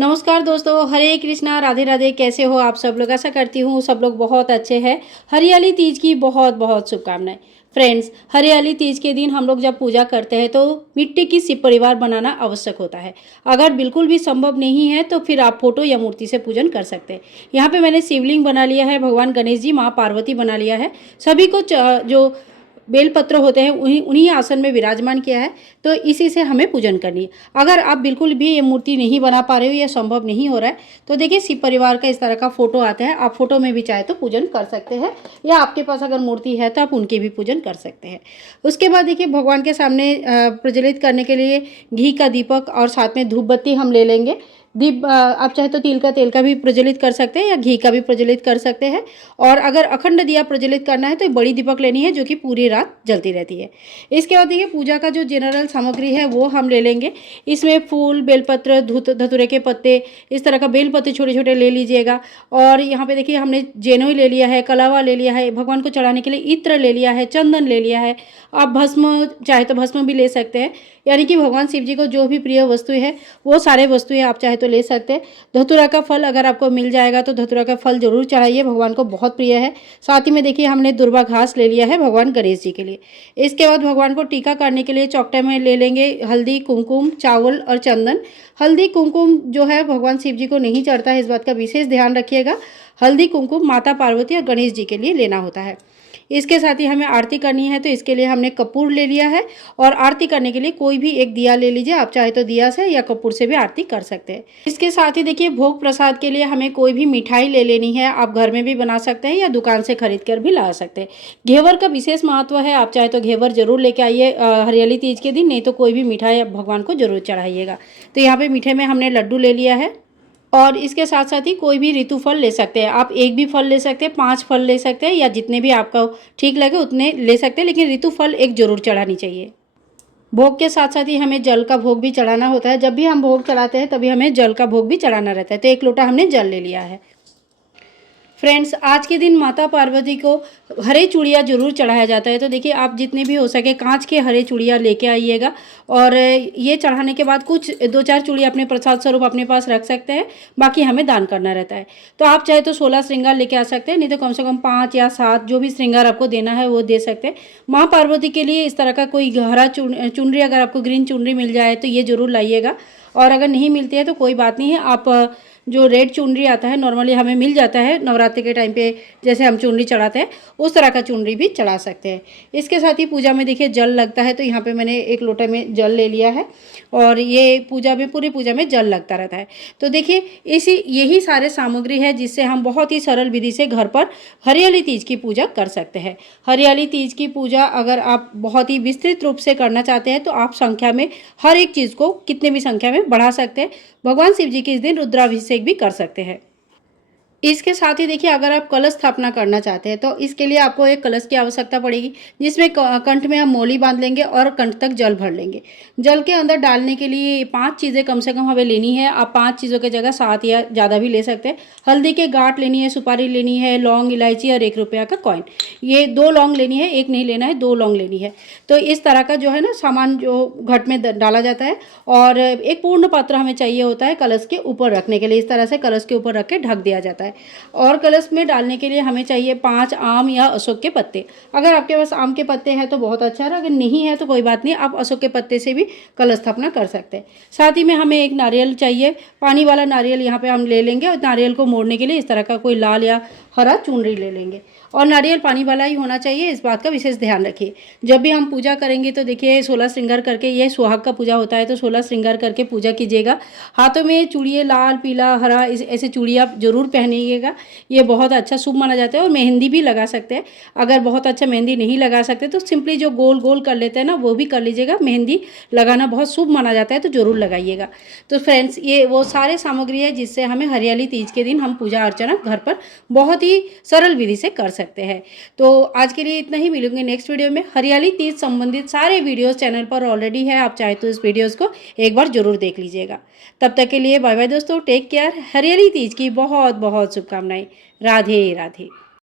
नमस्कार दोस्तों, हरे कृष्णा, राधे राधे। कैसे हो आप सब लोग? आशा करती हूँ सब लोग बहुत अच्छे हैं। हरियाली तीज की बहुत बहुत शुभकामनाएं। फ्रेंड्स, हरियाली तीज के दिन हम लोग जब पूजा करते हैं तो मिट्टी की शिव परिवार बनाना आवश्यक होता है। अगर बिल्कुल भी संभव नहीं है तो फिर आप फोटो या मूर्ति से पूजन कर सकते हैं। यहाँ पे मैंने शिवलिंग बना लिया है, भगवान गणेश जी, माँ पार्वती बना लिया है। सभी को जो बेलपत्र होते हैं उन्हीं उन्हीं आसन में विराजमान किया है। तो इसी से हमें पूजन करनी है। अगर आप बिल्कुल भी ये मूर्ति नहीं बना पा रहे हो या संभव नहीं हो रहा है तो देखिए शिव परिवार का इस तरह का फोटो आता है। आप फोटो में भी चाहे तो पूजन कर सकते हैं, या आपके पास अगर मूर्ति है तो आप उनके भी पूजन कर सकते हैं। उसके बाद देखिए भगवान के सामने प्रज्वलित करने के लिए घी का दीपक और साथ में धूप बत्ती हम ले लेंगे। दीप आप चाहे तो तिल का तेल का भी प्रज्वलित कर सकते हैं या घी का भी प्रज्वलित कर सकते हैं। और अगर अखंड दिया प्रज्वलित करना है तो एक बड़ी दीपक लेनी है जो कि पूरी रात जलती रहती है। इसके बाद देखिए पूजा का जो जनरल सामग्री है वो हम ले लेंगे। इसमें फूल, बेलपत्र, धतूरे के पत्ते, इस तरह का बेलपत्ते छोटे छोटे ले लीजिएगा। और यहाँ पे देखिए हमने जेनोई ले लिया है, कलावा ले लिया है, भगवान को चढ़ाने के लिए इत्र ले लिया है, चंदन ले लिया है। आप भस्म चाहे तो भस्म भी ले सकते हैं, यानी कि भगवान शिव जी को जो भी प्रिय वस्तु है वो सारे वस्तुएं आप चाहे तो ले सकते हैं। धतूरा का फल अगर आपको मिल जाएगा तो धतूरा का फल जरूर चढ़ाइए, भगवान को बहुत प्रिय है। साथ ही में देखिए हमने दुर्वा घास ले लिया है भगवान गणेश जी के लिए। इसके बाद भगवान को टीका करने के लिए चौकटे में ले लेंगे हल्दी, कुमकुम, चावल और चंदन। हल्दी कुमकुम जो है भगवान शिव जी को नहीं चढ़ता है, इस बात का विशेष ध्यान रखिएगा। हल्दी कुमकुम माता पार्वती और गणेश जी के लिए लेना होता है। इसके साथ ही हमें आरती करनी है तो इसके लिए हमने कपूर ले लिया है। और आरती करने के लिए कोई भी एक दिया ले लीजिए, आप चाहे तो दिया से या कपूर से भी आरती कर सकते हैं। इसके साथ ही देखिए भोग प्रसाद के लिए हमें कोई भी मिठाई ले लेनी है। आप घर में भी बना सकते हैं या दुकान से खरीद कर भी ला सकते हैं। घेवर का विशेष महत्व है, आप चाहे तो घेवर जरूर लेके आइए हरियाली तीज के दिन, नहीं तो कोई भी मिठाई भगवान को जरूर चढ़ाइएगा। तो यहाँ पे मीठे में हमने लड्डू ले लिया है। और इसके साथ साथ ही कोई भी ऋतु फल ले सकते हैं। आप एक भी फल ले सकते हैं, 5 फल ले सकते हैं, या जितने भी आपका ठीक लगे उतने ले सकते हैं, लेकिन ऋतु फल एक जरूर चढ़ानी चाहिए। भोग के साथ साथ ही हमें जल का भोग भी चढ़ाना होता है। जब भी हम भोग चढ़ाते हैं तभी हमें जल का भोग भी चढ़ाना रहता है। तो 1 लोटा हमने जल ले लिया है। फ्रेंड्स, आज के दिन माता पार्वती को हरे चूड़ियाँ जरूर चढ़ाया जाता है। तो देखिए आप जितने भी हो सके कांच के हरे चूड़ियाँ लेके आइएगा। और ये चढ़ाने के बाद कुछ 2-4 चूड़ियाँ अपने प्रसाद स्वरूप अपने पास रख सकते हैं, बाकी हमें दान करना रहता है। तो आप चाहे तो 16 श्रृंगार लेके आ सकते हैं, नहीं तो कम से कम 5 या 7 जो भी श्रृंगार आपको देना है वो दे सकते हैं। माँ पार्वती के लिए इस तरह का कोई हरा चुनरी, अगर आपको ग्रीन चुनरी मिल जाए तो ये जरूर लाइएगा। और अगर नहीं मिलती है तो कोई बात नहीं है, आप जो रेड चुनरी आता है नॉर्मली हमें मिल जाता है नवरात्रि के टाइम पे, जैसे हम चुनरी चढ़ाते हैं उस तरह का चुनरी भी चढ़ा सकते हैं। इसके साथ ही पूजा में देखिए जल लगता है, तो यहाँ पे मैंने 1 लोटे में जल ले लिया है। और ये पूजा में, पूरी पूजा में जल लगता रहता है। तो देखिए यही सारे सामग्री है जिससे हम बहुत ही सरल विधि से घर पर हरियाली तीज की पूजा कर सकते हैं। हरियाली तीज की पूजा अगर आप बहुत ही विस्तृत रूप से करना चाहते हैं तो आप संख्या में हर एक चीज़ को कितने भी संख्या में बढ़ा सकते हैं। भगवान शिव जी के इस दिन रुद्राभिषेक भी कर सकते हैं। इसके साथ ही देखिए अगर आप कलश स्थापना करना चाहते हैं तो इसके लिए आपको एक कलश की आवश्यकता पड़ेगी, जिसमें कंठ में हम मोली बांध लेंगे और कंठ तक जल भर लेंगे। जल के अंदर डालने के लिए 5 चीज़ें कम से कम हमें लेनी है। आप 5 चीज़ों की जगह 7 या ज़्यादा भी ले सकते हैं। हल्दी के गांठ लेनी है, सुपारी लेनी है, लौंग, इलायची और 1 रुपया का कॉइन। ये 2 लौंग लेनी है, 1 नहीं लेना है, 2 लौंग लेनी है। तो इस तरह का जो है ना सामान जो घट में डाला जाता है। और एक पूर्ण पात्र हमें चाहिए होता है कलश के ऊपर रखने के लिए। इस तरह से कलश के ऊपर रख के ढक दिया जाता है। और कलश में डालने के लिए हमें चाहिए 5 आम या अशोक के पत्ते। अगर आपके पास आम के पत्ते हैं तो बहुत अच्छा है, अगर नहीं है तो कोई बात नहीं, आप अशोक के पत्ते से भी कलश स्थापना कर सकते हैं। साथ ही में हमें एक नारियल चाहिए, पानी वाला नारियल यहाँ पे हम ले लेंगे। और नारियल को मोड़ने के लिए इस तरह का कोई लाल या हरा चुनरी ले लेंगे। और नारियल पानी वाला ही होना चाहिए, इस बात का विशेष ध्यान रखिए। जब भी हम पूजा करेंगे तो देखिए 16 श्रृंगार करके, ये सुहाग का पूजा होता है तो 16 श्रृंगार करके पूजा कीजिएगा। हाथों में चूड़िए लाल, पीला, हरा ऐसे चूड़ियाँ जरूर पहनिएगा, ये बहुत अच्छा शुभ माना जाता है। और मेहंदी भी लगा सकते हैं। अगर बहुत अच्छा मेहंदी नहीं लगा सकते तो सिंपली जो गोल गोल कर लेते हैं ना वो भी कर लीजिएगा। मेहंदी लगाना बहुत शुभ माना जाता है तो जरूर लगाइएगा। तो फ्रेंड्स, ये वो सारे सामग्री है जिससे हमें हरियाली तीज के दिन हम पूजा अर्चना घर पर बहुत ही सरल विधि से कर सकते हैं। तो आज के लिए इतना ही, मिलूंगे नेक्स्ट वीडियो में। हरियाली तीज संबंधित सारे वीडियोस चैनल पर ऑलरेडी है, आप चाहे तो इस वीडियोस को एक बार जरूर देख लीजिएगा। तब तक के लिए बाय बाय दोस्तों, टेक केयर। हरियाली तीज की बहुत बहुत शुभकामनाएं। राधे राधे।